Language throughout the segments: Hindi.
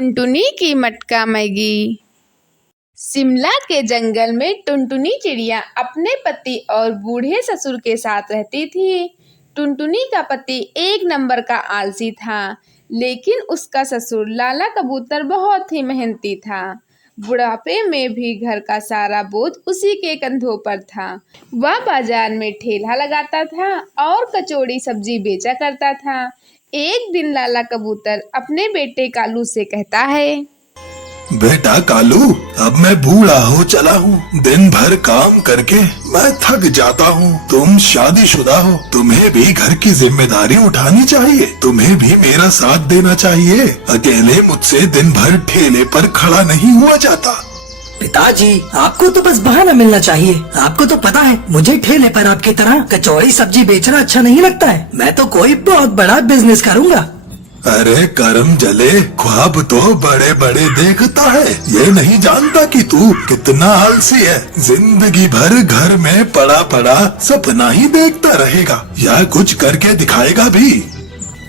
टुनटुनी की मटका मैगी। शिमला के जंगल में टुनटुनी चिड़िया अपने पति और बूढ़े ससुर के साथ रहती थी। टुनटुनी का पति एक नंबर का आलसी था, लेकिन उसका ससुर लाला कबूतर बहुत ही मेहनती था। बुढ़ापे में भी घर का सारा बोझ उसी के कंधों पर था। वह बाजार में ठेला लगाता था और कचौड़ी सब्जी बेचा करता था। एक दिन लाला कबूतर अपने बेटे कालू से कहता है, बेटा कालू, अब मैं बूढ़ा हो चला हूँ। दिन भर काम करके मैं थक जाता हूँ। तुम शादीशुदा हो, तुम्हें भी घर की जिम्मेदारी उठानी चाहिए। तुम्हें भी मेरा साथ देना चाहिए। अकेले मुझसे दिन भर ठेले पर खड़ा नहीं हुआ जाता। पिताजी, आपको तो बस बहाना मिलना चाहिए। आपको तो पता है मुझे ठेले पर आपकी तरह कचौड़ी सब्जी बेचना अच्छा नहीं लगता है। मैं तो कोई बहुत बड़ा बिजनेस करूँगा। अरे करम जले, ख्वाब तो बड़े बड़े देखता है। ये नहीं जानता कि तू कितना आलसी है। जिंदगी भर घर में पड़ा पड़ा सपना ही देखता रहेगा, या कुछ करके दिखाएगा भी।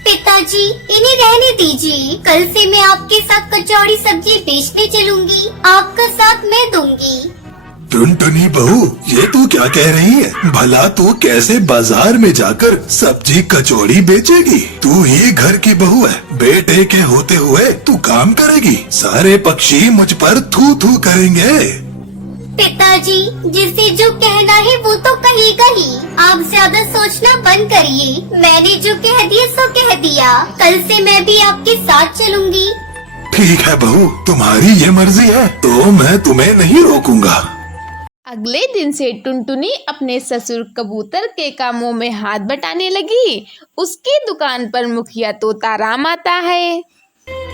पिताजी, इन्हें रहने दीजिए। कल से मैं आपके साथ कचौड़ी सब्जी बेचने चलूंगी। आपका साथ मैं दूंगी। टुनटुनी बहू, ये तू क्या कह रही है? भला तू कैसे बाजार में जाकर सब्जी कचौड़ी बेचेगी? तू ही घर की बहू है। बेटे के होते हुए तू काम करेगी। सारे पक्षी मुझ पर थू थू करेंगे। पिताजी, जिसे जो कहना है वो तो कहेगा ही। आप ज्यादा सोचना बंद करिए। मैंने जो कह दिया सो कह दिया। कल से मैं भी आपके साथ चलूंगी। ठीक है बहू, तुम्हारी ये मर्जी है तो मैं तुम्हें नहीं रोकूंगा। अगले दिन से टुनटुनी अपने ससुर कबूतर के कामों में हाथ बटाने लगी। उसकी दुकान पर मुखिया तोता राम आता है।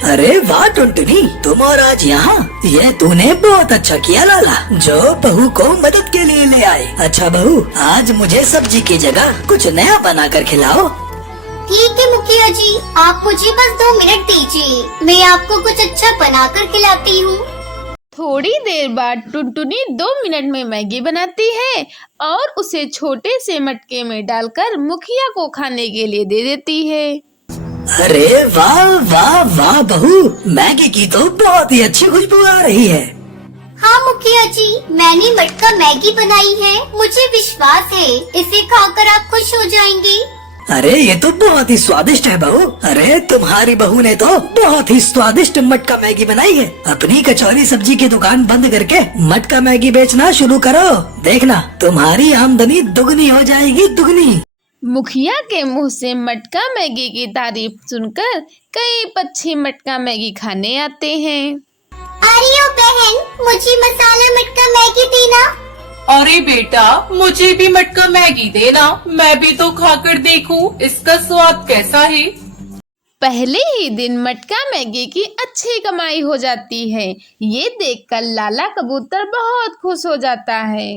अरे वाह टुनटुनी, तुम और आज यहाँ। ये तूने बहुत अच्छा किया लाला, जो बहू को मदद के लिए ले आए। अच्छा बहू, आज मुझे सब्जी की जगह कुछ नया बना कर खिलाओ। ठीक है मुखिया जी, आप मुझे बस 2 मिनट दीजिए। मैं आपको कुछ अच्छा बना कर खिलाती हूँ। थोड़ी देर बाद टुनटुनी 2 मिनट में मैगी बनाती है और उसे छोटे से मटके में डालकर मुखिया को खाने के लिए दे देती है। अरे वाह वाह वाह बहू, मैगी की तो बहुत ही अच्छी खुशबू आ रही है। हाँ मुखिया जी, मैंने मटका मैगी बनाई है। मुझे विश्वास है इसे खाकर आप खुश हो जाएंगे। अरे ये तो बहुत ही स्वादिष्ट है बहू। अरे तुम्हारी बहू ने तो बहुत ही स्वादिष्ट मटका मैगी बनाई है। अपनी कचौरी सब्जी की दुकान बंद करके मटका मैगी बेचना शुरू करो। देखना तुम्हारी आमदनी दुगनी हो जाएगी, दुगनी। मुखिया के मुंह से मटका मैगी की तारीफ सुनकर कई पक्षी मटका मैगी खाने आते हैं। अरे ओ बहन, मुझे मसाला मटका मैगी देना। अरे बेटा, मुझे भी मटका मैगी देना। मैं भी तो खाकर देखूं इसका स्वाद कैसा है। पहले ही दिन मटका मैगी की अच्छी कमाई हो जाती है। ये देखकर लाला कबूतर बहुत खुश हो जाता है।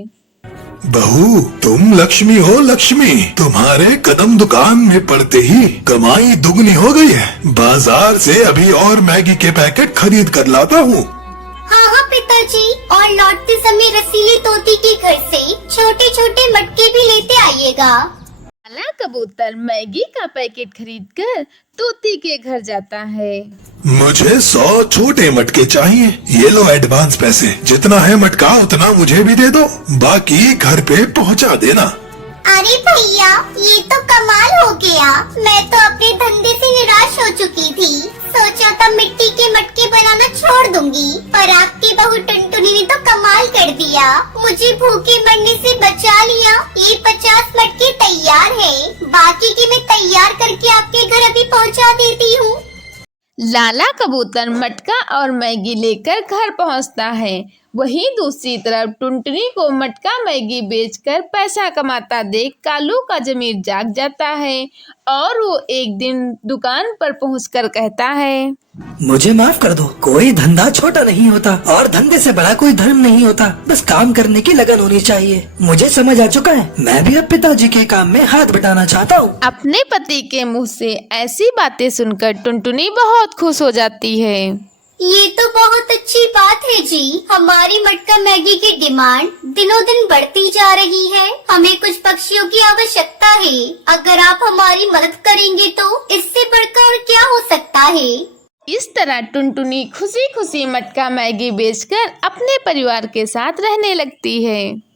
बहू, तुम लक्ष्मी हो लक्ष्मी। तुम्हारे कदम दुकान में पड़ते ही कमाई दुगनी हो गई है। बाजार से अभी और मैगी के पैकेट खरीद कर लाता हूँ। हाँ हाँ पिताजी, और लौटते समय रसीली तोती के घर से छोटे छोटे मटके भी लेते आइएगा। लाला कबूतर मैगी का पैकेट खरीदकर तोती के घर जाता है। मुझे 100 छोटे मटके चाहिए। ये लो एडवांस पैसे। जितना है मटका उतना मुझे भी दे दो, बाकी घर पे पहुंचा देना। अरे भैया, ये तो कमाल हो गया। मैं तो अपने धंधे से निराश हो चुकी थी। सोचा था मिट्टी के मटके बनाना छोड़ दूंगी, पर आपकी बहू टुनटुनी ने तो कमाल कर दिया। मुझे भूखे मरने से बचा लिया। ये 50 मटके तैयार है। बाकी के मैं तैयार करके आपके घर अभी पहुंचा देती हूँ। लाला कबूतर मटका और मैगी लेकर घर पहुंचता है। वहीं दूसरी तरफ टुनटुनी को मटका मैगी बेचकर पैसा कमाता देख कालू का ज़मीर जाग जाता है और वो एक दिन दुकान पर पहुंचकर कहता है, मुझे माफ कर दो। कोई धंधा छोटा नहीं होता और धंधे से बड़ा कोई धर्म नहीं होता। बस काम करने की लगन होनी चाहिए। मुझे समझ आ चुका है। मैं भी अब पिताजी के काम में हाथ बटाना चाहता हूँ। अपने पति के मुंह से ऐसी बातें सुनकर टुनटुनी बहुत खुश हो जाती है। ये तो बहुत अच्छी बात है जी। हमारी मटका मैगी की डिमांड दिनों दिन बढ़ती जा रही है। हमें कुछ पक्षियों की आवश्यकता है। अगर आप हमारी मदद करेंगे तो इससे बढ़कर और क्या हो सकता है। इस तरह टुनटुनी खुशी खुशी मटका मैगी बेचकर अपने परिवार के साथ रहने लगती है।